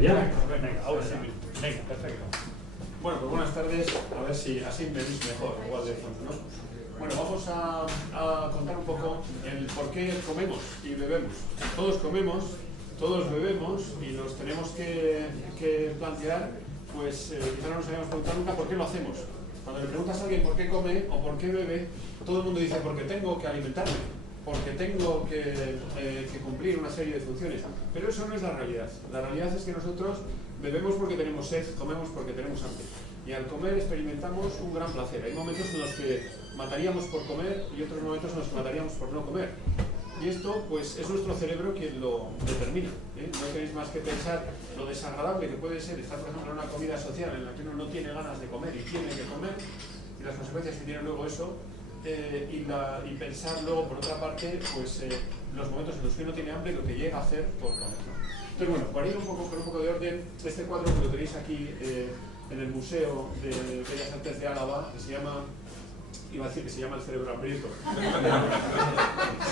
¿Ya? Venga, ahora sí. Venga, perfecto. Bueno, pues buenas tardes. A ver si así me veis mejor, igual de fondo, ¿no? Bueno, vamos a contar un poco el por qué comemos y bebemos. Todos comemos, todos bebemos y nos tenemos que plantear, pues quizá no nos habíamos preguntado nunca por qué lo hacemos. Cuando le preguntas a alguien por qué come o por qué bebe, todo el mundo dice porque tengo que alimentarme, porque tengo que cumplir una serie de funciones. Pero eso no es la realidad. La realidad es que nosotros bebemos porque tenemos sed, comemos porque tenemos hambre. Y al comer experimentamos un gran placer. Hay momentos en los que mataríamos por comer y otros momentos en los que mataríamos por no comer. Y esto, pues, es nuestro cerebro quien lo determina, ¿eh? No tenéis más que pensar lo desagradable que puede ser estar, por ejemplo, en una comida social en la que uno no tiene ganas de comer y tiene que comer, y las consecuencias que tiene luego eso, y pensar luego, por otra parte, pues, los momentos en los que uno tiene hambre y lo que llega a hacer por comer, ¿no? Entonces, bueno, para ir con un poco de orden, este cuadro que lo tenéis aquí en el Museo de Bellas Artes de Álava, que se llama... Iba a decir que se llama El cerebro hambriento.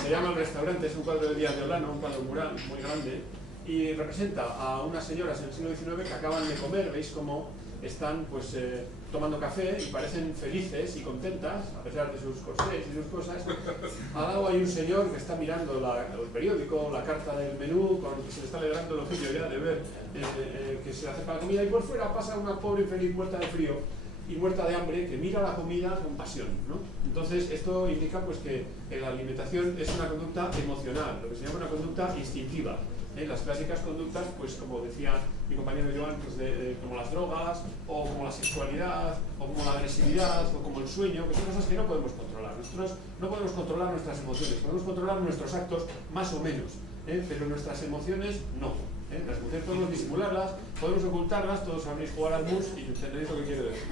Se llama El restaurante, es un cuadro de Díaz de Olano, un cuadro mural muy grande, y representa a unas señoras en el siglo XIX que acaban de comer. Veis cómo están, pues, tomando café y parecen felices y contentas, a pesar de sus corsés y sus cosas. Al lado hay un señor que está mirando el periódico, la carta del menú, que se le está alegrando el ojillo ya de ver que se acerca la comida, y por fuera pasa una pobre infeliz muerta de frío y muerta de hambre, que mira la comida con pasión, ¿no? Entonces, esto indica, pues, que la alimentación es una conducta emocional, lo que se llama una conducta instintiva. Las clásicas conductas, pues, como decía mi compañero Joan, pues, como las drogas, o como la sexualidad, o como la agresividad, o como el sueño, que son cosas que no podemos controlar. Nosotros no podemos controlar nuestras emociones, podemos controlar nuestros actos más o menos, pero nuestras emociones no. Las emociones podemos disimularlas, podemos ocultarlas, todos sabréis jugar al mus y entenderéis lo que quiero decir.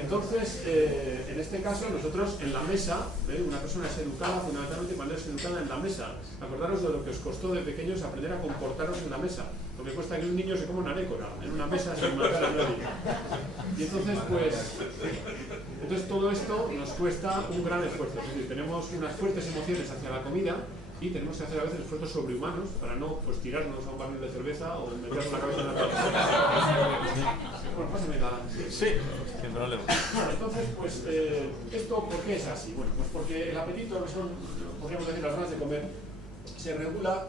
Entonces, en este caso, nosotros en la mesa, una persona es educada fundamentalmente cuando es educada en la mesa. Acordaros de lo que os costó de pequeños aprender a comportaros en la mesa. Lo que cuesta que un niño se coma una nécora en una mesa sin matar a nadie. Y entonces, pues, todo esto nos cuesta un gran esfuerzo. Es decir, tenemos unas fuertes emociones hacia la comida, y tenemos que hacer a veces esfuerzos sobrehumanos para no, pues, tirarnos a un barril de cerveza o meternos la cabeza en la cabeza. Bueno, pásame la... Sí, sin problema. Bueno, entonces, pues, ¿esto por qué es así? Bueno, pues porque el apetito, que son, podríamos decir, las ganas de comer, se regula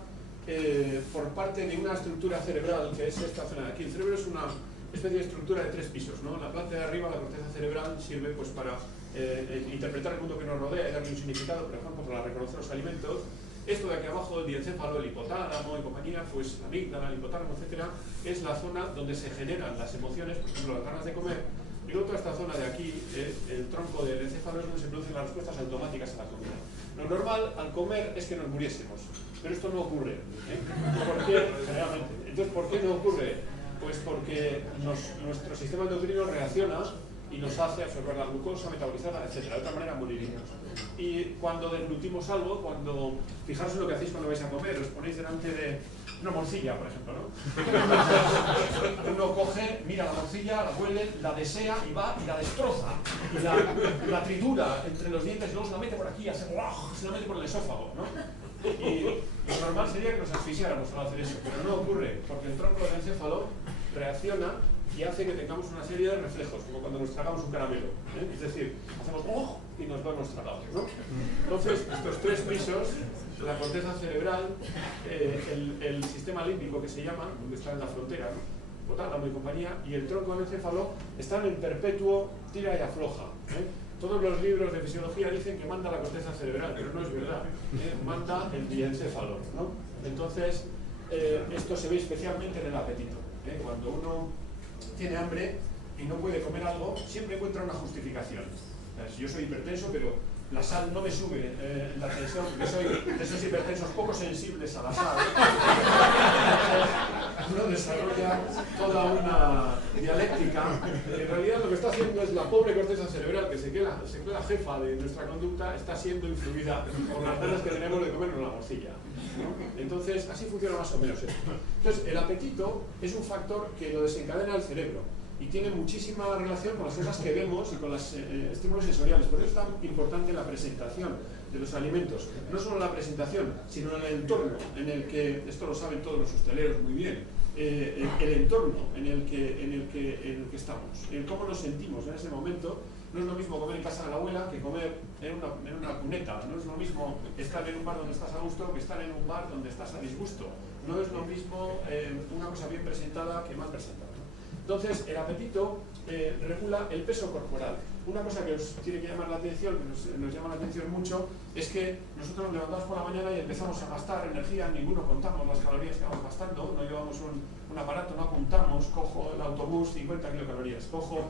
por parte de una estructura cerebral, que es esta zona de aquí. El cerebro es una especie de estructura de 3 pisos, ¿no? La parte de arriba, la corteza cerebral, sirve, pues, para interpretar el mundo que nos rodea y darle un significado, por ejemplo, para reconocer los alimentos. Esto de aquí abajo, el diencéfalo, el hipotálamo y compañía, pues la amígdala, el hipotálamo, etcétera, es la zona donde se generan las emociones, por ejemplo, las ganas de comer. Y luego toda esta zona de aquí, el tronco del encéfalo, es donde se producen las respuestas automáticas a la comida. Lo normal al comer es que nos muriésemos, pero esto no ocurre. ¿Por qué? Generalmente. Entonces, ¿por qué no ocurre? Pues porque nuestro sistema endocrino reacciona y nos hace absorber la glucosa, metabolizarla, etc. De otra manera moriríamos. Y cuando deglutimos algo, fijaros en lo que hacéis cuando vais a comer, os ponéis delante de una morcilla, por ejemplo, ¿no? Uno coge, mira la morcilla, la huele, la desea y va y la destroza. Y la tritura entre los dientes y luego se la mete por aquí, se la mete por el esófago, ¿no? Y lo normal sería que nos asfixiáramos al hacer eso, pero no ocurre, porque el tronco del encéfalo reacciona y hace que tengamos una serie de reflejos, como cuando nos tragamos un caramelo, Es decir, hacemos ¡oh! Y nos lo hemos tragado, ¿no? Entonces, estos 3 pisos, la corteza cerebral, el sistema límbico que se llama, donde está en la frontera, ¿no? Hipotálamo y compañía, y el tronco del encéfalo están en perpetuo tira y afloja. Todos los libros de fisiología dicen que manda la corteza cerebral, pero no es verdad. Manda el diencéfalo, ¿no? Entonces, esto se ve especialmente en el apetito. Cuando uno tiene hambre y no puede comer algo, siempre encuentra una justificación. Yo soy hipertenso, pero la sal no me sube la tensión, porque soy de esos hipertensos poco sensibles a la sal. Uno desarrolla toda una dialéctica. En realidad lo que está haciendo es la pobre corteza cerebral, que se queda jefa de nuestra conducta, está siendo influida por las ganas que tenemos de comernos la morcilla, ¿no? Entonces, así funciona más o menos esto. Entonces, el apetito es un factor que lo desencadena el cerebro y tiene muchísima relación con las cosas que vemos y con los estímulos sensoriales. Por eso es tan importante la presentación de los alimentos. No solo la presentación, sino en el entorno en el que, esto lo saben todos los hosteleros muy bien, el entorno en el que estamos, en cómo nos sentimos en ese momento. No es lo mismo comer en casa de la abuela que comer en una cuneta. No es lo mismo estar en un bar donde estás a gusto que estar en un bar donde estás a disgusto. No es lo mismo una cosa bien presentada que mal presentada. Entonces, el apetito regula el peso corporal. Una cosa que os tiene que llamar la atención, que nos llama la atención mucho, es que nosotros nos levantamos por la mañana y empezamos a gastar energía. Ninguno contamos las calorías que vamos gastando, no llevamos un aparato, no apuntamos, cojo el autobús, 50 kilocalorías, cojo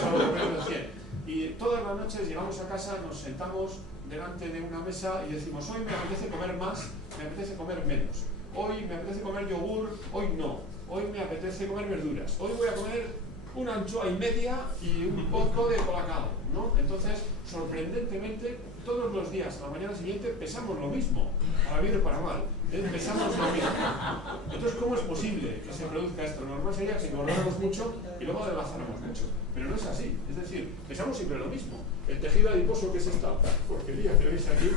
salgo corriendo 100. Y todas las noches llegamos a casa, nos sentamos delante de una mesa y decimos: hoy me apetece comer más, me apetece comer menos. Hoy me apetece comer yogur, hoy no. Hoy me apetece comer verduras. Hoy voy a comer una anchoa y media y un poco de colacao, ¿no? Entonces, sorprendentemente, todos los días, a la mañana siguiente, pesamos lo mismo, para bien o para mal, pesamos lo mismo. Entonces, ¿cómo es posible que se produzca esto? Lo normal sería que engordáramos mucho y luego adelgazáramos mucho, pero no es así. Es decir, pesamos siempre lo mismo. El tejido adiposo, que es esta porquería que veis aquí,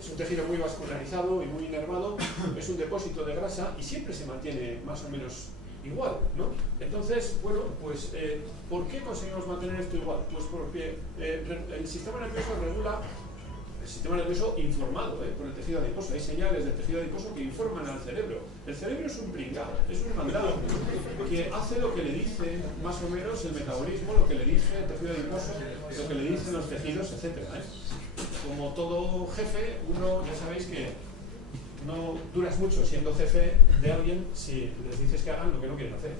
es un tejido muy vascularizado y muy inervado, es un depósito de grasa y siempre se mantiene más o menos igual, ¿no? Entonces, bueno, pues, ¿por qué conseguimos mantener esto igual? Pues porque el sistema nervioso regula, el sistema nervioso informado por el tejido adiposo. Hay señales del tejido adiposo que informan al cerebro. El cerebro es un pringado, es un mandado que hace lo que le dice más o menos el metabolismo, lo que le dice el tejido adiposo, lo que le dicen los tejidos, etc. Como todo jefe, uno, ya sabéis que no duras mucho siendo jefe de alguien si les dices que hagan lo que no quieren hacer.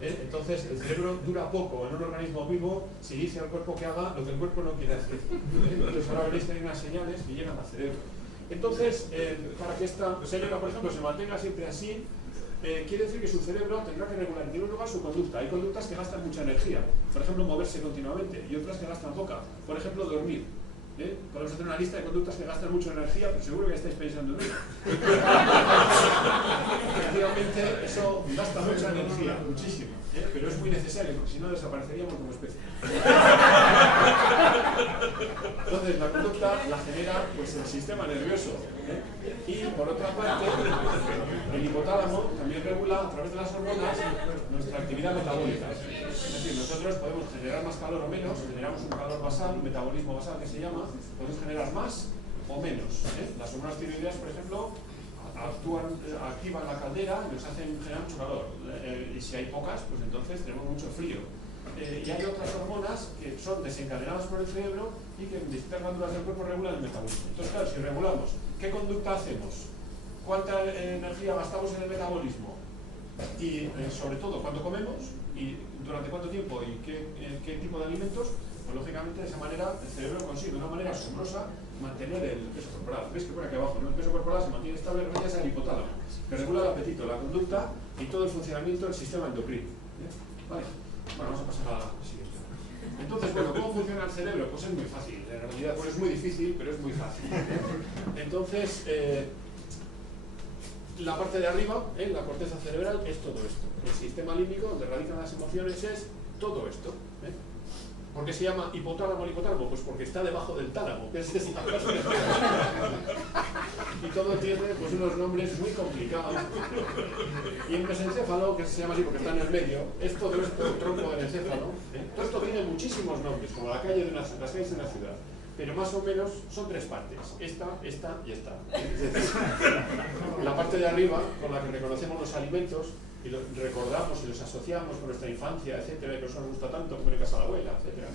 Entonces, el cerebro dura poco en un organismo vivo si dice al cuerpo que haga lo que el cuerpo no quiere hacer. Entonces, ahora veréis que hay unas señales que llegan al cerebro. Entonces, para que esta señora, por ejemplo, se mantenga siempre así, quiere decir que su cerebro tendrá que regular en primer lugar su conducta. Hay conductas que gastan mucha energía, por ejemplo, moverse continuamente, y otras que gastan poca, por ejemplo, dormir. Podemos hacer una lista de conductas que gastan mucha energía, pero seguro que estáis pensando en ello. Efectivamente, eso gasta mucha energía, muchísimo, pero es muy necesario, porque si no desapareceríamos como especie. Entonces, la conducta la genera pues, el sistema nervioso. Y por otra parte, el hipotálamo también regula a través de las hormonas nuestra actividad metabólica. Es decir, nosotros podemos generar más calor o menos, generamos un calor basal, un metabolismo basal que se llama, podemos generar más o menos. Las hormonas tiroideas, por ejemplo, activan la caldera y nos hacen generar mucho calor. Y si hay pocas, pues entonces tenemos mucho frío. Y hay otras hormonas que son desencadenadas por el cerebro y que en distintas glándulas del cuerpo regulan el metabolismo. Entonces, claro, si regulamos, ¿qué conducta hacemos? ¿Cuánta energía gastamos en el metabolismo? Y sobre todo, ¿cuánto comemos? ¿Y durante cuánto tiempo? ¿Y qué tipo de alimentos? Pues lógicamente de esa manera el cerebro consigue de una manera asombrosa mantener el peso corporal. ¿Veis que pone aquí abajo, ¿no? El peso corporal se mantiene estable gracias al hipotálamo, que regula el apetito, la conducta y todo el funcionamiento del sistema endocrino. ¿Vale? Bueno, vamos a pasar a la siguiente. Entonces, bueno, ¿cómo funciona el cerebro? Pues es muy fácil, en realidad, pues es muy difícil, pero es muy fácil. Entonces, la parte de arriba, la corteza cerebral, es todo esto. El sistema límbico, donde radican las emociones, es todo esto. ¿Por qué se llama hipotálamo el hipotálamo? Pues porque está debajo del tálamo, que es esta cosa. Y todo tiene pues, unos nombres muy complicados. Y el mesencéfalo, que se llama así porque está en el medio, es todo esto, el tronco del encéfalo. Todo esto tiene muchísimos nombres, como las calles de una ciudad. Pero más o menos son tres partes, esta y esta. La parte de arriba, con la que reconocemos los alimentos, y los recordamos y los asociamos con nuestra infancia, etcétera, que nos gusta tanto, como en casa de la abuela, etcétera.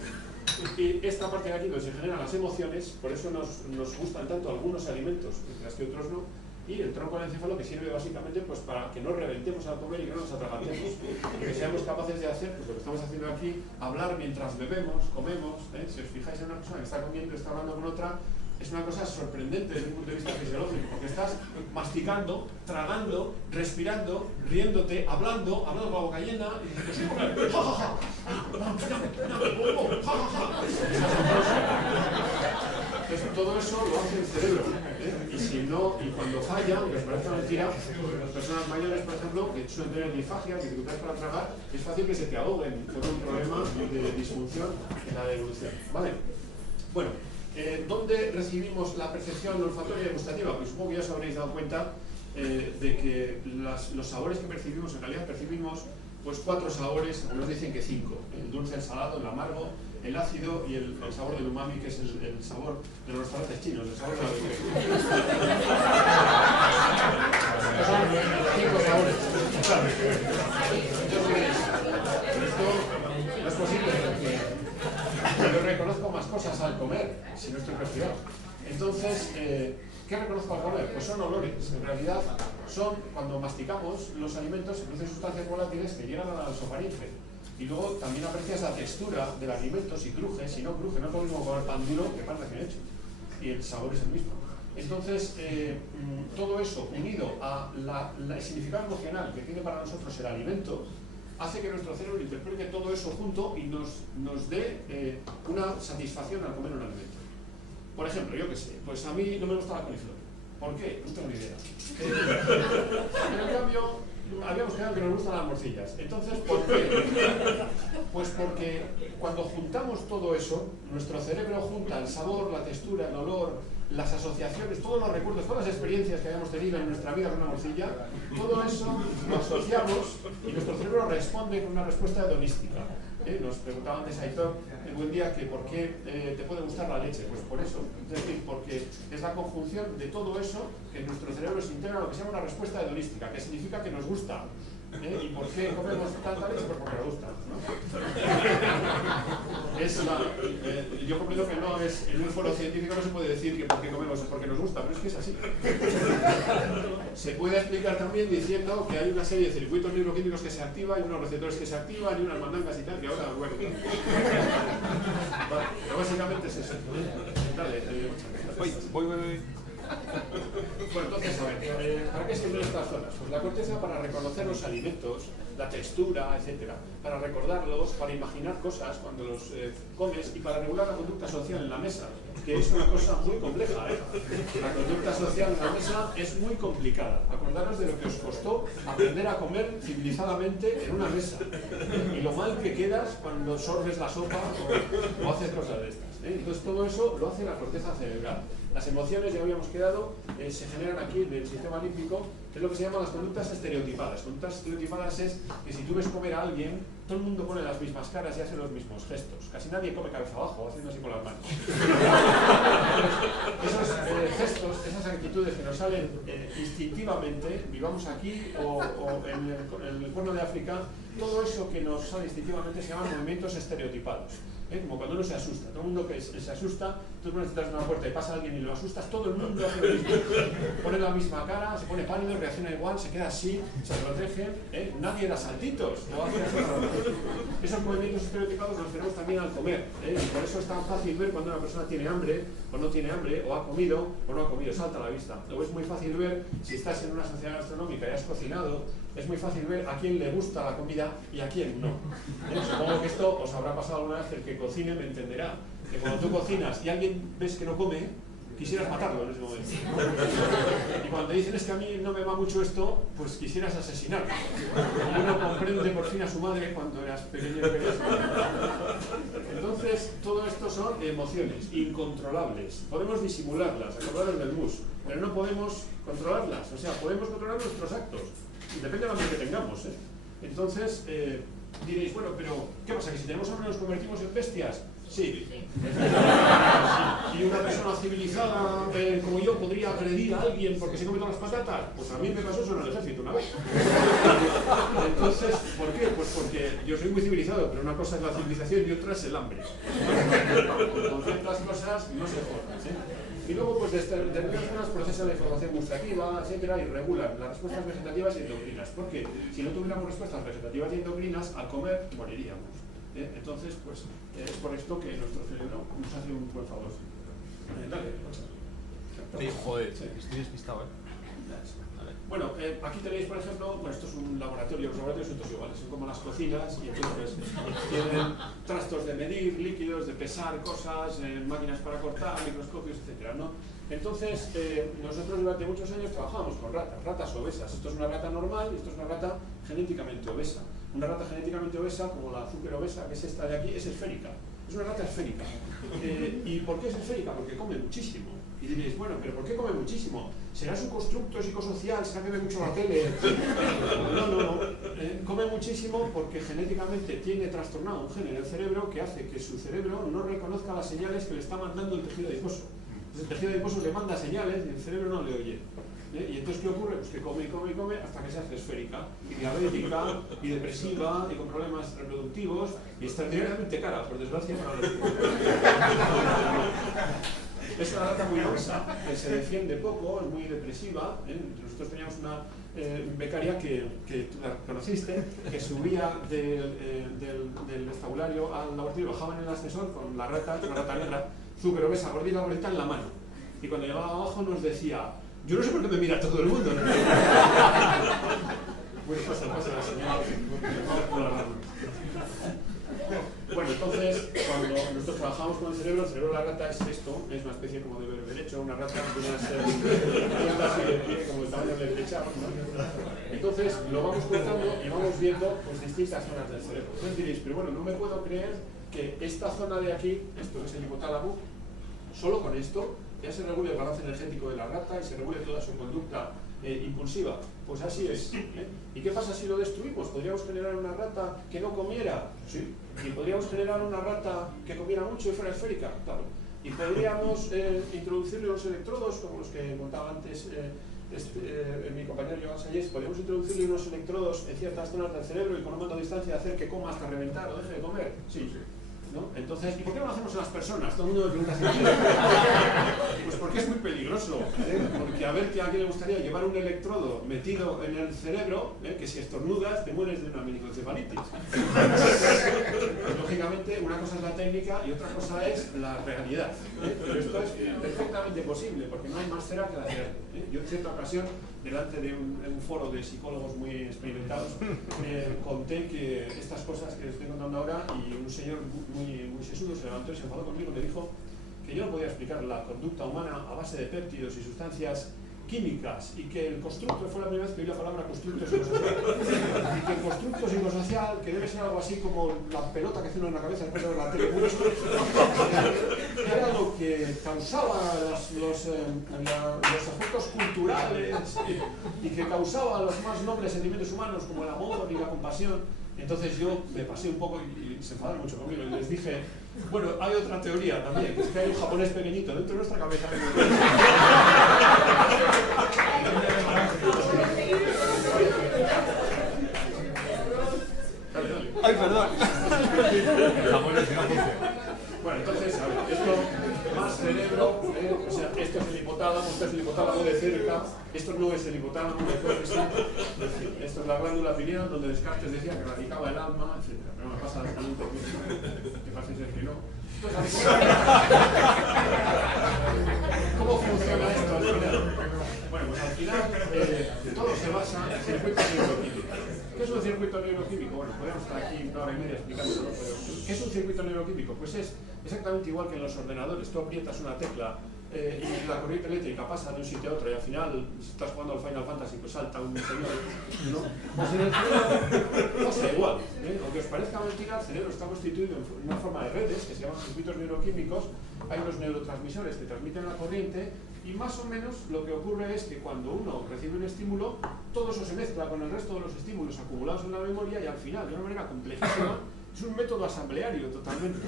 Y esta parte de aquí donde se generan las emociones, por eso nos gustan tanto algunos alimentos, mientras que otros no, y el tronco del encéfalo que sirve básicamente pues, para que no reventemos al comer y que no nos atragantemos, y que seamos capaces de hacer, pues lo que estamos haciendo aquí, hablar mientras bebemos, comemos. Si os fijáis en una persona que está comiendo y está hablando con otra, es una cosa sorprendente desde un punto de vista fisiológico, porque estás masticando, tragando, respirando, riéndote, hablando con la boca llena, y dices, ja, ja, ja, entonces todo eso lo hace el cerebro, y si no, y cuando falla, aunque os parezca mentira, las personas mayores, por ejemplo, que suelen tener disfagia, dificultades para tragar, es fácil que se te ahoguen por un problema de disfunción en la devolución. ¿Vale? Bueno. ¿Dónde recibimos la percepción olfatoria y gustativa? Pues supongo que ya os habréis dado cuenta de que los sabores que percibimos, en realidad percibimos pues 4 sabores, algunos dicen que 5, el dulce, el salado, el amargo, el ácido y el sabor del umami, que es el sabor de los restaurantes chinos, el sabor de la alegría. Son 5 sabores. Esto no es posible porque yo reconozco más cosas al comer si no estoy resfriado. Entonces, ¿qué reconozco al comer? Pues son olores. En realidad, son cuando masticamos los alimentos, se producen sustancias volátiles que llegan al nasofaringe. Y luego también aprecias la textura del alimento, si cruje, si no cruje. No es lo mismo comer pan duro que pan recién hecho. Y el sabor es el mismo. Entonces, todo eso unido a el significado emocional que tiene para nosotros el alimento, hace que nuestro cerebro interprete todo eso junto y nos dé una satisfacción al comer un alimento. Por ejemplo, yo qué sé, pues a mí no me gusta la coliflor. ¿Por qué? No tengo ni idea. En cambio, habíamos quedado que nos gustan las morcillas. Entonces, ¿por qué? Pues porque cuando juntamos todo eso, nuestro cerebro junta el sabor, la textura, el olor, las asociaciones, todos los recuerdos, todas las experiencias que hayamos tenido en nuestra vida con una morcilla, todo eso lo asociamos y nuestro cerebro responde con una respuesta hedonística. Nos preguntaban de Aitor el buen día que por qué te puede gustar la leche. Pues por eso, es decir, porque es la conjunción de todo eso que en nuestro cerebro se integra lo que se llama una respuesta hedonística, que significa que nos gusta. ¿Y por qué comemos tanta leche? Pues porque nos gusta, ¿no? Yo comprendo que no es, en un foro científico no se puede decir que por qué comemos es porque nos gusta, pero es que es así. Se puede explicar también diciendo que hay una serie de circuitos neuroquímicos que se activan, y unos receptores que se activan, y unas mandangas y tal, que ahora, bueno, vale, pero básicamente es eso. Dale, voy. Bueno, entonces, a ver, ¿para qué sirven estas zonas? Pues la corteza para reconocer los alimentos, la textura, etcétera, para recordarlos, para imaginar cosas cuando los comes y para regular la conducta social en la mesa, que es una cosa muy compleja, ¿eh? La conducta social en la mesa es muy complicada. Acordaros de lo que os costó aprender a comer civilizadamente en una mesa y lo mal que quedas cuando sorbes la sopa o haces cosas de estas, ¿eh? Entonces todo eso lo hace la corteza cerebral. Las emociones, ya habíamos quedado, se generan aquí en el sistema límbico, que es lo que se llaman las conductas estereotipadas. Conductas estereotipadas es que si tú ves comer a alguien, todo el mundo pone las mismas caras y hace los mismos gestos. Casi nadie come cabeza abajo, haciendo así con las manos. Esos gestos, esas actitudes que nos salen instintivamente, vivamos aquí o en el cuerno de África, todo eso que nos sale instintivamente se llaman movimientos estereotipados. Como cuando uno se asusta, todo el mundo que se asusta, tú pones detrás de una puerta y pasa alguien y lo asustas, todo el mundo hace lo mismo. Pone la misma cara, se pone pálido, reacciona igual, se queda así, se protege, nadie da saltitos, no hace eso. Esos movimientos estereotipados los tenemos también al comer, y por eso es tan fácil ver cuando una persona tiene hambre o no tiene hambre, o ha comido o no ha comido, salta a la vista. Luego es muy fácil ver, si estás en una sociedad gastronómica y has cocinado, es muy fácil ver a quién le gusta la comida y a quién no. Supongo que esto os habrá pasado alguna vez, el que cocine me entenderá, que cuando tú cocinas y alguien ves que no come, quisieras matarlo en ese momento. Y cuando dicen es que a mí no me va mucho esto, pues quisieras asesinarlo. Y uno comprende por fin a su madre cuando eras pequeño y querías comer. Entonces, todo esto son emociones incontrolables. Podemos disimularlas, acordaros del mus, pero no podemos controlarlas. O sea, podemos controlar nuestros actos. Depende de lo que tengamos, ¿eh? Entonces, diréis, bueno, pero ¿qué pasa? ¿Que si tenemos hambre nos convertimos en bestias? Sí. ¿Y una persona civilizada como yo podría agredir a alguien porque se come todas las patatas? Pues a mí me pasó eso en el ejército una vez. Entonces, ¿por qué? Pues porque yo soy muy civilizado, pero una cosa es la civilización y otra es el hambre. Con ciertas cosas no se jodan, ¿sí? Y luego, pues, determinadas zonas procesan la información gustativa, etcétera, y regulan las respuestas vegetativas y endocrinas. Porque si no tuviéramos respuestas vegetativas y endocrinas, al comer moriríamos. Entonces, pues, es por esto que nuestro cerebro nos hace un buen favor. Dale. Joder, sí. Estoy despistado, Bueno, aquí tenéis, por ejemplo, bueno, esto es un laboratorio, los laboratorios son todos iguales, son como las cocinas y entonces tienen trastos de medir, líquidos, de pesar cosas, máquinas para cortar, microscopios, etcétera, ¿no? Entonces, nosotros durante muchos años trabajábamos con ratas obesas. Esto es una rata normal y esto es una rata genéticamente obesa. Una rata genéticamente obesa, como la azúcar obesa, que es esta de aquí, es esférica. Es una rata esférica. ¿Y por qué es esférica? Porque come muchísimo. Y diréis, bueno, ¿pero por qué come muchísimo? ¿Será su constructo psicosocial? ¿Será que ve mucho la tele? No. Come muchísimo porque genéticamente tiene trastornado un gen en el cerebro que hace que su cerebro no reconozca las señales que le está mandando el tejido adiposo. Entonces el tejido adiposo le manda señales y el cerebro no le oye. Y entonces, ¿qué ocurre? Pues que come hasta que se hace esférica, y diabética, y depresiva, y con problemas reproductivos, y extraordinariamente cara, por desgracia, para los... Es una rata muy densa, que se defiende poco, es muy depresiva. Nosotros teníamos una becaria que tú la conociste, que subía del estabulario al laboratorio, bajaba en el ascensor con la rata negra, súper obesa, gordita en la mano. Y cuando llegaba abajo nos decía, yo no sé por qué me mira todo el mundo. Pues pasa la señora. Bueno, entonces, cuando nosotros trabajamos con el cerebro de la rata es esto, es una especie como de berberecho, una rata con unas piernas de pie como el tamaño del berberecho, ¿no? Entonces, lo vamos cortando y vamos viendo pues, distintas zonas del cerebro. Entonces diréis, pero bueno, no me puedo creer que esta zona de aquí, esto que es el hipotálamo, solo con esto ya se regule el balance energético de la rata y se regule toda su conducta impulsiva. Pues así es. ¿Y qué pasa si lo destruimos? ¿Podríamos generar una rata que no comiera? Sí. ¿Y podríamos generar una rata que comiera mucho y fuera esférica? Claro. ¿Y podríamos introducirle unos electrodos, como los que contaba antes mi compañero Joan Sayés? ¿Podríamos introducirle unos electrodos en ciertas zonas del cerebro y con un mando de distancia hacer que coma hasta reventar o deje de comer? Sí. ¿No? Entonces, ¿y por qué no lo hacemos en las personas? Todo el mundo me pregunta si pues porque es muy peligroso, porque a ver que a alguien le gustaría llevar un electrodo metido en el cerebro, que si estornudas te mueres de una minicoencefalitis. Pues, lógicamente, una cosa es la técnica y otra cosa es la realidad, pero esto es perfectamente posible, porque no hay más cera que la real. Yo en cierta ocasión, delante de un foro de psicólogos muy experimentados, conté que estas cosas que les estoy contando ahora, y un señor muy sesudo se levantó y se enfadó conmigo y me dijo que yo no podía explicar la conducta humana a base de péptidos y sustancias químicas, y que el constructo, fue la primera vez que oí la palabra constructo psicosocial, y que el constructo psicosocial, que debe ser algo así como la pelota que hace uno en la cabeza después de ver la tele, era lo que causaba los efectos culturales y que causaba los más nobles sentimientos humanos como el amor y la compasión. Entonces yo me pasé un poco y se enfadaron mucho conmigo y les dije, bueno, hay otra teoría también, que es que hay un japonés pequeñito dentro de nuestra cabeza. Ay, perdón. Bueno, entonces, a ver, esto más cerebro, o sea, esto es el hipotálamo de cerca, esto no es el hipotálamo de corteza, esto es la glándula pineal, donde Descartes decía que radicaba el alma, etc. Pero me pasa también que parece ser que no. Entonces, ¿cómo funciona esto al final? Bueno, pues al final todo se basa en circuitos neuroquímicos. ¿Qué es un circuito neuroquímico? Bueno, podemos estar aquí una hora y media explicándolo, pero ¿qué es un circuito neuroquímico? Pues es exactamente igual que en los ordenadores. Tú aprietas una tecla y la corriente eléctrica pasa de un sitio a otro y al final, si estás jugando al Final Fantasy, pues salta un señor, ¿no? Pues en el cerebro pasa igual, aunque os parezca mentira, el cerebro está constituido en una forma de redes que se llaman circuitos neuroquímicos. Hay unos neurotransmisores que transmiten la corriente y más o menos lo que ocurre es que cuando uno recibe un estímulo, todo eso se mezcla con el resto de los estímulos acumulados en la memoria y al final, de una manera complejísima, es un método asambleario totalmente,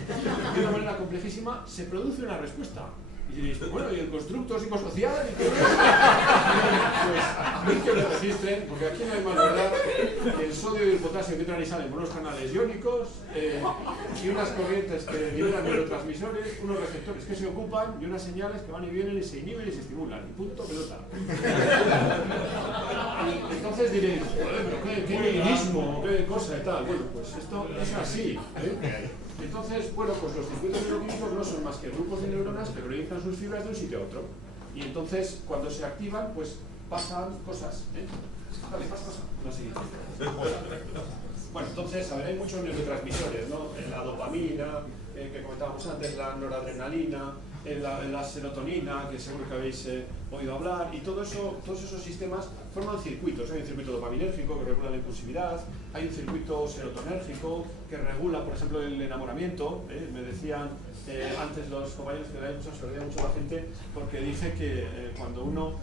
de una manera complejísima se produce una respuesta. Y diréis, bueno, ¿y el constructo psicosocial? Pues a mí que me registren, porque aquí no hay más verdad que el sodio y el potasio que entran y salen por unos canales iónicos y unas corrientes que liberan neurotransmisores, unos receptores que se ocupan y unas señales que van y vienen y se inhiben y se estimulan. Y punto, pelota. Entonces diréis, pero qué nihilismo, qué cosa y tal. Bueno, pues esto es así. Entonces, bueno, pues los circuitos neuroquímicos no son más que grupos de neuronas que proyectan sus fibras de un sitio a otro. Y entonces, cuando se activan, pues pasan cosas. Vale, pasa. La siguiente. Bueno, entonces, a ver, hay muchos neurotransmisores, ¿no? La dopamina, que comentábamos antes, la noradrenalina, la serotonina, que seguro que habéis oído hablar, y todos esos sistemas forman circuitos. Hay un circuito dopaminérgico que regula la impulsividad, hay un circuito serotonérgico que regula, por ejemplo, el enamoramiento. Me decían antes los compañeros que se olvida mucho la gente, porque dije que cuando uno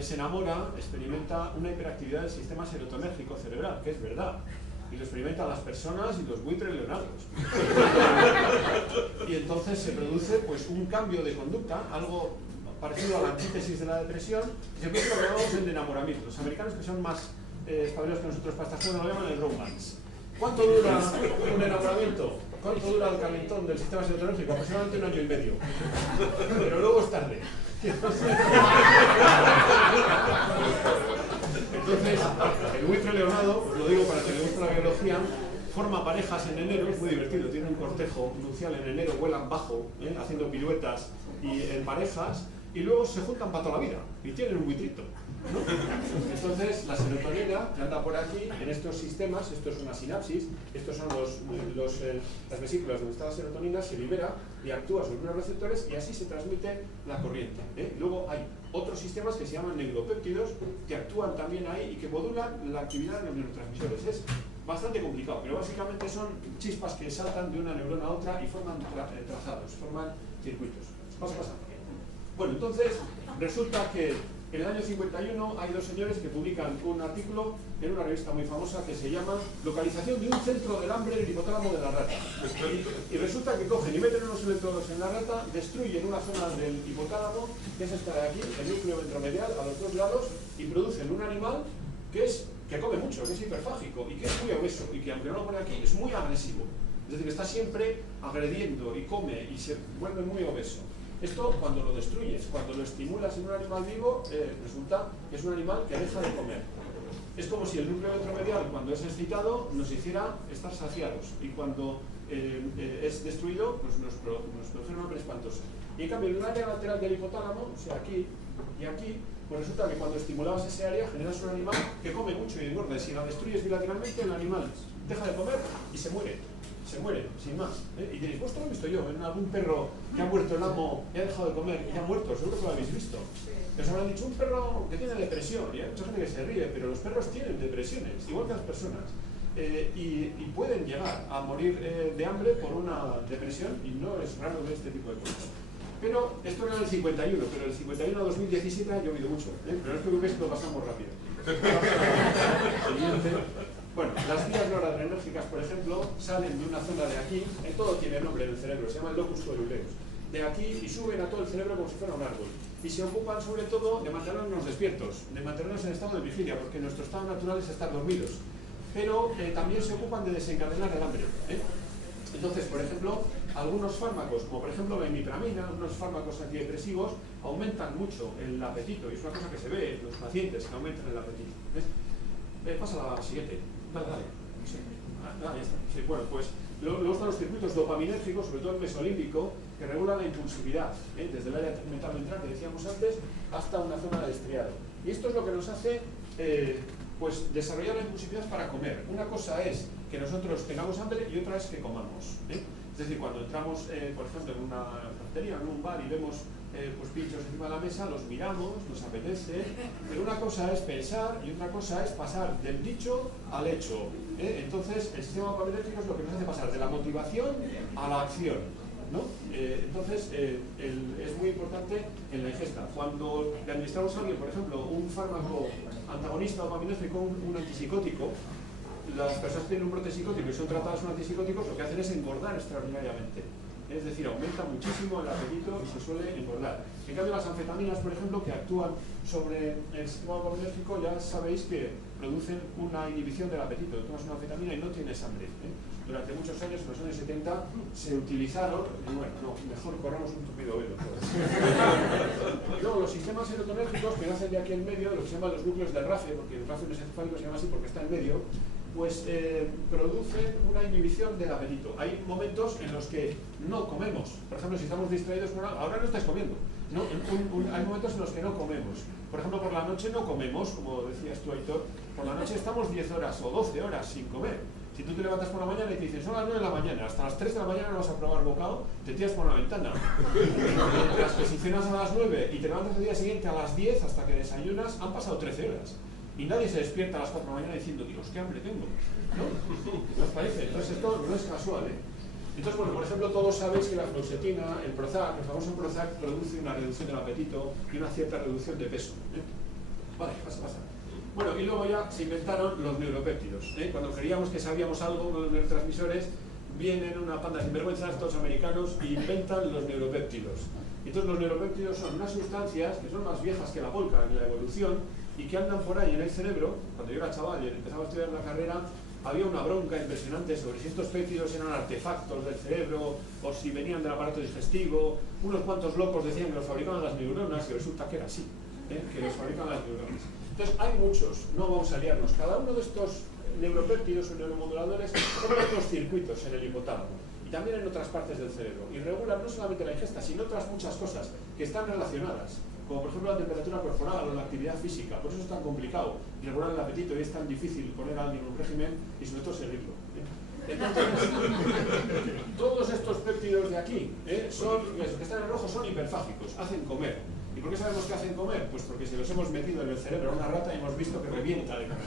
se enamora, experimenta una hiperactividad del sistema serotonérgico cerebral, que es verdad. Y lo experimentan las personas y los buitres leonardos. Y entonces se produce pues un cambio de conducta, algo parecido a la antítesis de la depresión, y se produce lo que llamamos el enamoramiento. Los americanos, que son más espabilados que nosotros para estas cosas, lo llaman el romance. ¿Cuánto dura un enamoramiento? ¿Cuánto dura el calentón del sistema serotonérgico? Aproximadamente 1 año y medio. Pero luego es tarde. Entonces, el buitre leonado, os lo digo para que le guste la biología, forma parejas en enero, es muy divertido, tiene un cortejo nupcial en enero, vuelan bajo, haciendo piruetas y en parejas, y luego se juntan para toda la vida y tienen un buitrito, ¿no? Entonces, la serotonina que anda por aquí, en estos sistemas, esto es una sinapsis, estos son las vesículas donde está la serotonina, se libera y actúa sobre unos receptores y así se transmite la corriente. Luego hay otros sistemas que se llaman neuropéptidos que actúan también ahí y que modulan la actividad de los neurotransmisores. Es bastante complicado, pero básicamente son chispas que saltan de una neurona a otra y forman trazados, forman circuitos. Pasa. Bueno, entonces resulta que en el año 51 hay dos señores que publican un artículo en una revista muy famosa que se llama Localización de un centro del hambre en el hipotálamo de la rata. Y resulta que cogen y meten unos electrodos en la rata, destruyen una zona del hipotálamo, que es esta de aquí, el núcleo ventromedial, a los dos lados, y producen un animal que come mucho, que es hiperfágico y que es muy obeso y que, aunque no lo pone aquí, es muy agresivo. Es decir, que está siempre agrediendo y come y se vuelve muy obeso. Esto, cuando lo destruyes, cuando lo estimulas en un animal vivo, resulta que es un animal que deja de comer. Es como si el núcleo ventromedial, cuando es excitado, nos hiciera estar saciados, y cuando es destruido, pues nos produce una hambre espantosa. Y en cambio, en el área lateral del hipotálamo, o sea, aquí y aquí, pues resulta que cuando estimulabas ese área, generas un animal que come mucho y engorda. Y si la destruyes bilateralmente, el animal deja de comer y se muere, sin más. Y diréis, pues esto lo he visto yo, en algún perro que ha muerto el amo y ha dejado de comer y ha muerto, seguro que lo habéis visto. Os habrán dicho, un perro que tiene depresión, y hay mucha gente que se ríe, pero los perros tienen depresiones, igual que las personas. Y pueden llegar a morir de hambre por una depresión, y no es raro ver este tipo de cosas. Pero esto era del 51, pero del 51 a 2017 ha llovido mucho, pero no os preocupéis que lo pasamos rápido. Siguiente. Bueno, las vías noradrenérgicas, por ejemplo, salen de una zona de aquí, todo tiene nombre en el cerebro, se llama el locus coeruleus, de aquí y suben a todo el cerebro como si fuera un árbol. Y se ocupan sobre todo de mantenernos despiertos, de mantenernos en estado de vigilia, porque nuestro estado natural es estar dormidos. Pero también se ocupan de desencadenar el hambre. Entonces, por ejemplo, algunos fármacos, como por ejemplo la imipramina, unos fármacos antidepresivos, aumentan mucho el apetito, y es una cosa que se ve en los pacientes, que aumentan el apetito. Pasa a la siguiente. Dale. Sí. Ya está. Sí, bueno, pues luego están los circuitos dopaminérgicos, sobre todo el mesolímbico, que regulan la impulsividad, desde el área tegmental ventral que decíamos antes hasta una zona de estriado. Y esto es lo que nos hace pues desarrollar la impulsividad para comer. Una cosa es que nosotros tengamos hambre y otra es que comamos. Es decir, cuando entramos, por ejemplo, en una cafetería, en un bar y vemos pues pinchos encima de la mesa, los miramos, nos apetece, pero una cosa es pensar y otra cosa es pasar del dicho al hecho. Entonces, el sistema dopaminérgico es lo que nos hace pasar de la motivación a la acción, ¿no? Entonces, es muy importante en la ingesta. Cuando le administramos a alguien, por ejemplo, un fármaco antagonista dopaminérgico, un antipsicótico, las personas que tienen un brote psicótico y son tratadas con antipsicóticos, lo que hacen es engordar extraordinariamente. Es decir, aumenta muchísimo el apetito y se suele engordar. En cambio, las anfetaminas, por ejemplo, que actúan sobre el sistema dopaminérgico, ya sabéis que producen una inhibición del apetito. Tomas una anfetamina y no tienes hambre. Durante muchos años, en los años 70, se utilizaron, y bueno, no, mejor corramos un tupido velo. Luego, los sistemas serotonérgicos que nacen de aquí en medio, lo que se llaman los núcleos del RAFE, porque el RAFE mesencefálico se llama así porque está en medio, pues producen una inhibición del apetito. Hay momentos en los que no comemos. Por ejemplo, si estamos distraídos, ahora no estáis comiendo. ¿No? Hay momentos en los que no comemos. Por ejemplo, por la noche no comemos, como decías tú, Aitor. Por la noche estamos 10 horas o 12 horas sin comer. Si tú te levantas por la mañana y te dicen, son las 9 de la mañana, hasta las 3 de la mañana no vas a probar bocado, te tiras por la ventana. Mientras que si cenas a las 9 y te levantas el día siguiente a las 10 hasta que desayunas, han pasado 13 horas. y nadie se despierta a las 4 de la mañana diciendo, Dios, qué hambre tengo, ¿no? ¿No os parece? Entonces esto no es casual, ¿eh? Entonces, bueno, por ejemplo, todos sabéis que la fluoxetina, el Prozac, el famoso Prozac, produce una reducción del apetito y una cierta reducción de peso, ¿eh? Vale, pasa. Bueno, y luego ya se inventaron los neuropéptidos, ¿eh? Cuando creíamos que sabíamos algo de los neurotransmisores, vienen una panda de sinvergüenzas, estos americanos, e inventan los neuropéptidos. Entonces los neuropéptidos son unas sustancias que son más viejas que la polca en la evolución y que andan por ahí en el cerebro. Cuando yo era chaval y empezaba a estudiar la carrera, había una bronca impresionante sobre si estos péptidos eran artefactos del cerebro o si venían del aparato digestivo. Unos cuantos locos decían que los fabricaban las neuronas y resulta que era así, que los fabricaban las neuronas. Entonces hay muchos, no vamos a liarnos. Cada uno de estos neuropéptidos o neuromoduladores son unos circuitos en el hipotálamo y también en otras partes del cerebro y regulan no solamente la ingesta sino otras muchas cosas que están relacionadas, como por ejemplo la temperatura corporal o la actividad física. Por eso es tan complicado regular el apetito y es tan difícil poner a alguien en un régimen y sobre todo seguirlo. Entonces, todos estos péptidos de aquí, son, los que están en rojo son hiperfágicos, hacen comer. ¿Y por qué sabemos que hacen comer? Pues porque se los hemos metido en el cerebro a una rata y hemos visto que revienta de comer.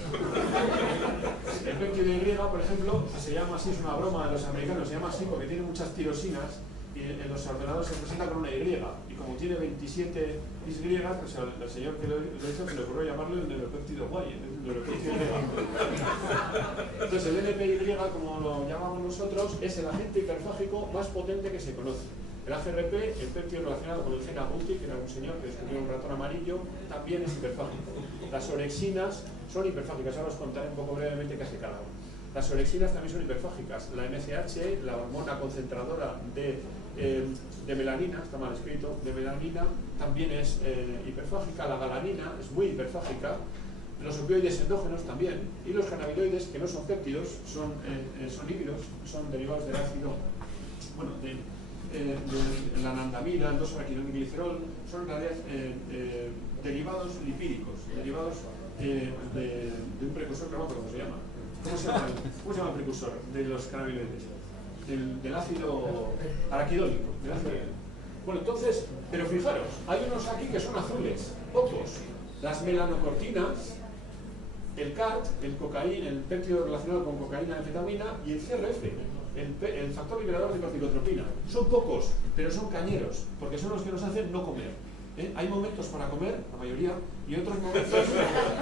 El péptido Y, por ejemplo, se llama así, es una broma de los americanos, se llama así porque tiene muchas tirosinas y en los ordenadores se presenta con una Y. Y como tiene 27 Y, pues al señor que lo hizo se le ocurrió llamarlo el neuropéptido Y, el neuropéptido Y. Entonces el NPY, como lo llamamos nosotros, es el agente hiperfágico más potente que se conoce. El AGRP, el péptido relacionado con el gen agouti, que era un señor que descubrió un ratón amarillo, también es hiperfágico. Las orexinas son hiperfágicas, ahora os contaré un poco brevemente qué hace cada uno. Las orexinas también son hiperfágicas. La MCH, la hormona concentradora de melanina, está mal escrito, de melanina, también es hiperfágica. La galanina es muy hiperfágica. Los opioides endógenos también. Y los cannabinoides, que no son péptidos, son híbridos, son derivados del ácido, bueno, de la anandamida, el 2-araquidonilglicerol, son en realidad derivados lipídicos, derivados de un precursor, que no me acuerdo cómo se llama. ¿Cómo se llama el precursor de los cannabinoides? Del ácido araquidónico. Bueno, entonces, pero fijaros, hay unos aquí que son azules, pocos. Las melanocortinas, el CART, el péptido relacionado con cocaína, anfetamina, y el CRF, el factor liberador de corticotropina. Son pocos, pero son cañeros, porque son los que nos hacen no comer. Hay momentos para comer, la mayoría, y otros momentos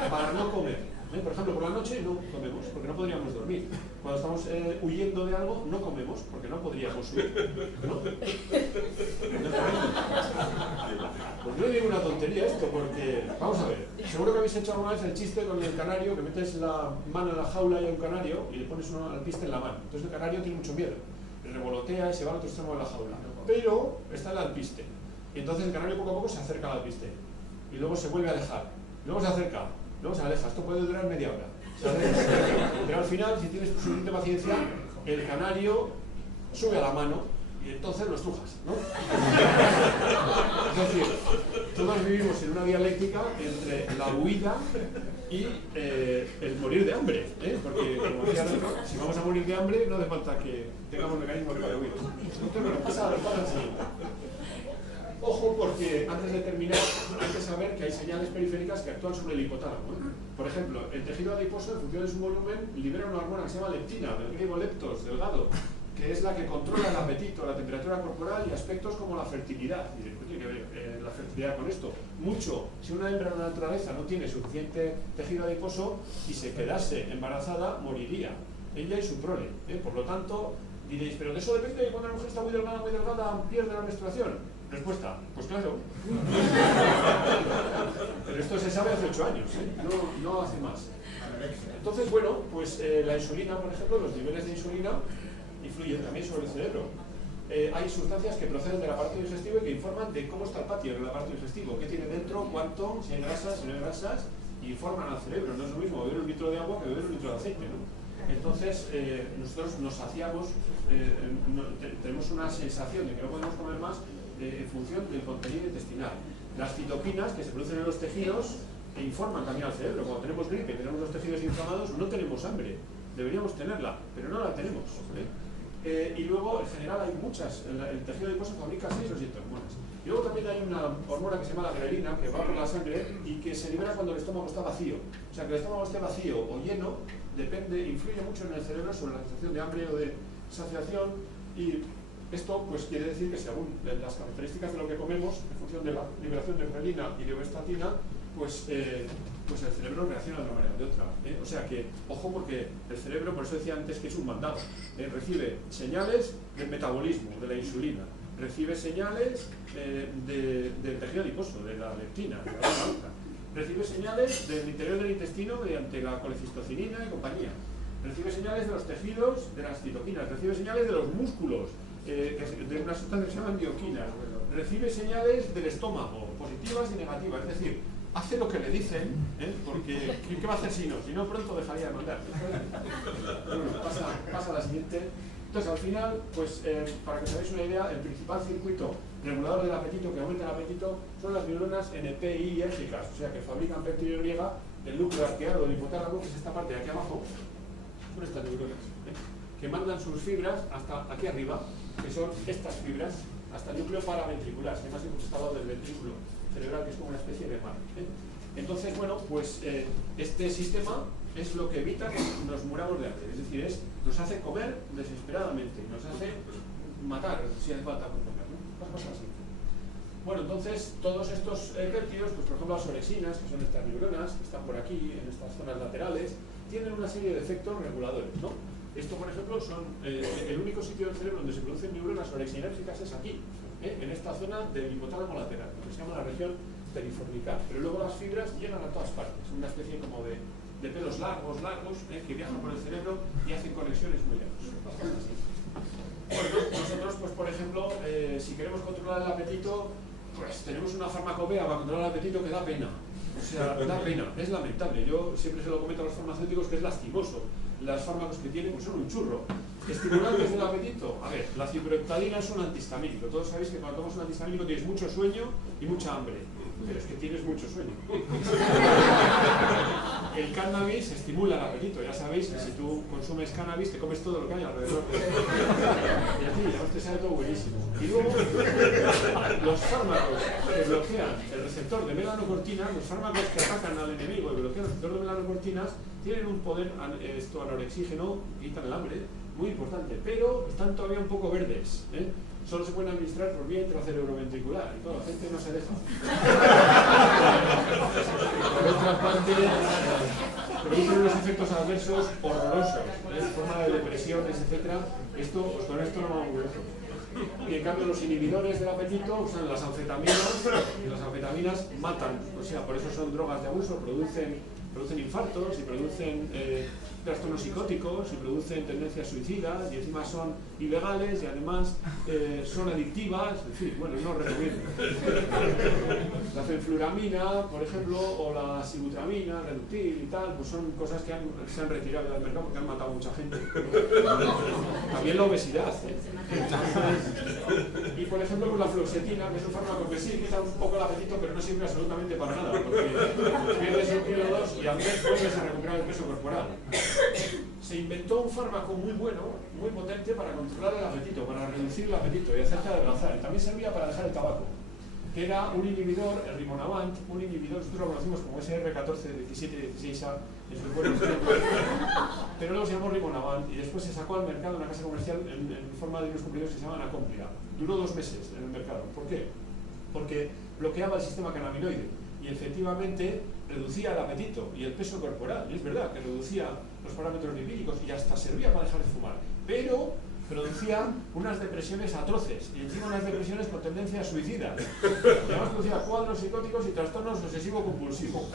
para no comer. Por ejemplo, por la noche no comemos, porque no podríamos dormir. Cuando estamos huyendo de algo, no comemos, porque no podríamos huir, ¿no? Pues no digo una tontería esto, porque, vamos a ver, seguro que habéis hecho alguna vez el chiste con el canario, que metes la mano en la jaula y hay un canario, y le pones una alpiste en la mano. Entonces el canario tiene mucho miedo, revolotea y se va al otro extremo de la jaula. Pero está el alpiste, y entonces el canario poco a poco se acerca al alpiste, y luego se vuelve a alejar, y luego se acerca. No se aleja, esto puede durar media hora. Pero al final, si tienes suficiente paciencia, el canario sube a la mano y entonces lo estrujas, ¿no? Es decir, todos vivimos en una dialéctica entre la huida y el morir de hambre, porque, como decía el otro, si vamos a morir de hambre, no hace falta que tengamos mecanismos para huir. Entonces, bueno, pasa al siguiente. Ojo, porque antes de terminar hay que saber que hay señales periféricas que actúan sobre el hipotálamo. Por ejemplo, el tejido adiposo, en función de su volumen, libera una hormona que se llama leptina, del griego leptos, delgado, que es la que controla el apetito, la temperatura corporal y aspectos como la fertilidad. Y después tiene que ver la fertilidad con esto. Mucho, si una hembra en la naturaleza no tiene suficiente tejido adiposo y se quedase embarazada, moriría, ella y su prole. Por lo tanto, diréis, pero de eso depende de cuando la mujer está muy delgada, pierde la menstruación. Respuesta, pues claro. Pero esto se sabe hace 8 años, no hace más. Entonces, bueno, pues la insulina, por ejemplo, los niveles de insulina influyen también sobre el cerebro. Hay sustancias que proceden del aparato digestivo y que informan de cómo está el patio del aparato digestivo, qué tiene dentro, cuánto, si hay grasas, si no hay grasas, y informan al cerebro. No es lo mismo beber un litro de agua que beber un litro de aceite, ¿no? Entonces, nosotros nos saciamos, tenemos una sensación de que no podemos comer más en función del contenido intestinal. Las citoquinas que se producen en los tejidos informan también al cerebro. Cuando tenemos gripe, tenemos los tejidos inflamados, no tenemos hambre. Deberíamos tenerla, pero no la tenemos. Y luego, en general, hay muchas. El tejido adiposo fabrica 6 o 7 hormonas. Y luego también hay una hormona que se llama la grelina, que va por la sangre y que se libera cuando el estómago está vacío. O sea, que el estómago esté vacío o lleno, influye mucho en el cerebro sobre la sensación de hambre o de saciación. Y esto pues quiere decir que según las características de lo que comemos, en función de la liberación de grelina y de estatina, pues el cerebro reacciona de una manera o de otra. O sea que, ojo, porque el cerebro, por eso decía antes que es un mandado, recibe señales del metabolismo, de la insulina, recibe señales del tejido adiposo, de la leptina, de la hormona alfa, recibe señales del interior del intestino mediante la colecistocinina y compañía, recibe señales de los tejidos, de las citoquinas, recibe señales de los músculos, de una sustancia que se llama bioquinas, recibe señales del estómago, positivas y negativas, es decir, hace lo que le dicen, porque ¿qué va a hacer si no? Si no, pronto dejaría de mandar. Bueno, pasa a la siguiente. Entonces, al final, pues, para que os hagáis una idea, el principal circuito regulador del apetito, que aumenta el apetito, son las neuronas NPI-érgicas, o sea, que fabrican péptido Y, el núcleo arqueado del hipotálamo, que es esta parte de aquí abajo, son estas neuronas, que mandan sus fibras hasta aquí arriba, que son estas fibras, hasta el núcleo paraventricular, que más está al lado del ventrículo cerebral, que es como una especie de mar. Entonces, bueno, pues este sistema es lo que evita que nos muramos de hambre, es decir, nos hace comer desesperadamente, nos hace matar si hace falta por comer, ¿no? Cosas así. Bueno, entonces, todos estos péptidos, pues por ejemplo las orexinas, que son estas neuronas, que están por aquí, en estas zonas laterales, tienen una serie de efectos reguladores, ¿no? Esto, por ejemplo, son el único sitio del cerebro donde se producen neuronas orexinérgicas es aquí, en esta zona del hipotálamo lateral, lo que se llama la región periformical. Pero luego las fibras llegan a todas partes, una especie como de pelos largos, que viajan por el cerebro y hacen conexiones muy lejos. Bueno, nosotros, pues por ejemplo, si queremos controlar el apetito, pues tenemos una farmacopea para controlar el apetito que da pena. O sea, da pena, es lamentable. Yo siempre se lo comento a los farmacéuticos que es lastimoso. Los fármacos que tienen pues son un churro. Estimulantes del apetito. A ver, la ciproctadina es un antihistamínico. Todos sabéis que cuando tomas un antihistamínico tienes mucho sueño y mucha hambre. Pero es que tienes mucho sueño. El cannabis estimula el apetito. Ya sabéis que si tú consumes cannabis te comes todo lo que hay alrededor. Y así, además te sale todo buenísimo. Y luego, los fármacos que bloquean el receptor de melanocortina, los fármacos que atacan al enemigo y bloquean el receptor de melanocortinas, tienen un poder anorexígeno, quitan el hambre, muy importante, pero están todavía un poco verdes. Solo se pueden administrar por vía intracerebroventricular y toda la gente no se deja. Por otra parte, producen unos efectos adversos horrorosos, forma de depresiones, etc. Con esto no vamos muy lejos. Y en cambio los inhibidores del apetito usan las anfetaminas, y las anfetaminas matan, o sea, por eso son drogas de abuso, producen infartos y producen trastornos psicóticos y producen tendencias suicidas y encima son ilegales y además son adictivas, en fin, bueno, no recomiendo. La fenfluramina, por ejemplo, o la sibutramina, reductil y tal, pues son cosas que se han retirado del mercado porque han matado a mucha gente. También la obesidad. Y por ejemplo, pues la fluoxetina, que es un fármaco que sí quita un poco el apetito, pero no sirve absolutamente para nada, porque pierdes un kilo o dos y al mes vuelves a recuperar el peso corporal. Se inventó un fármaco muy bueno, muy potente para controlar el apetito, para reducir el apetito y hacerte adelgazar. Y también servía para dejar el tabaco, que era un inhibidor, el rimonabant, un inhibidor, nosotros lo conocimos como SR14, 17 y 16A en sus buenos tiempos, pero luego se llamó rimonabant y después se sacó al mercado una casa comercial en forma de unos comprimidores que se llaman Acomplia. Duró 2 meses en el mercado. ¿Por qué? Porque bloqueaba el sistema cannabinoide y efectivamente reducía el apetito y el peso corporal, y es verdad que reducía los parámetros lipídicos y hasta servía para dejar de fumar, pero producía unas depresiones atroces y encima unas depresiones con tendencia suicida y además producía cuadros psicóticos y trastornos obsesivo-compulsivos.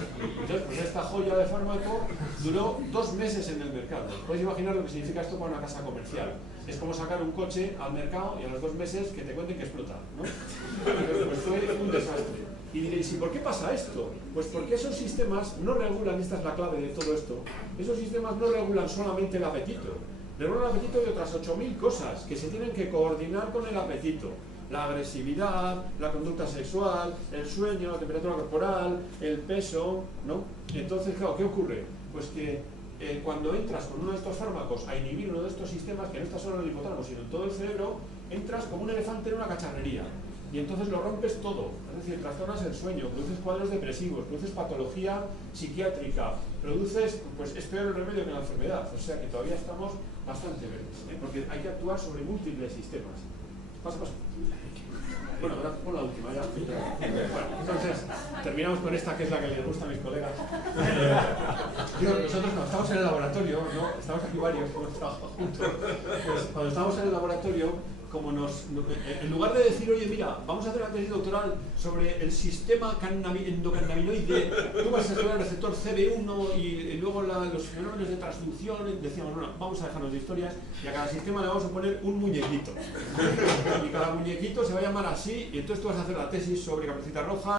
Entonces, pues esta joya de fármaco duró 2 meses en el mercado. Podéis imaginar lo que significa esto para una casa comercial. Es como sacar un coche al mercado y a los 2 meses que te cuenten que explota, ¿no? Entonces, pues fue un desastre. Y diréis, ¿y por qué pasa esto? Pues porque esos sistemas no regulan, esta es la clave de todo esto, esos sistemas no regulan solamente el apetito, regulan el apetito de otras 8000 cosas que se tienen que coordinar con el apetito. La agresividad, la conducta sexual, el sueño, la temperatura corporal, el peso, ¿no? Entonces, claro, ¿qué ocurre? Pues que cuando entras con uno de estos fármacos a inhibir uno de estos sistemas, que no está solo en el hipotálamo, sino en todo el cerebro, entras como un elefante en una cacharrería. Y entonces lo rompes todo, es decir, trastornas el sueño, produces cuadros depresivos, produces patología psiquiátrica, produces, pues es peor el remedio que la enfermedad, o sea que todavía estamos bastante verdes, porque hay que actuar sobre múltiples sistemas. Pasa. Bueno, pon la última ya. Bueno, entonces, terminamos con esta, que es la que les gusta a mis colegas. Nosotros no, estamos en el laboratorio, ¿no? Estamos aquí varios que hemos trabajado juntos. Pues cuando estamos en el laboratorio, como en lugar de decir, oye, mira, vamos a hacer una tesis doctoral sobre el sistema endocannabinoide, tú vas a estudiar el receptor CB1 y luego los fenómenos de transducción, decíamos, bueno, vamos a dejarnos de historias y a cada sistema le vamos a poner un muñequito. Y cada muñequito se va a llamar así, y entonces tú vas a hacer la tesis sobre Caperucita Roja.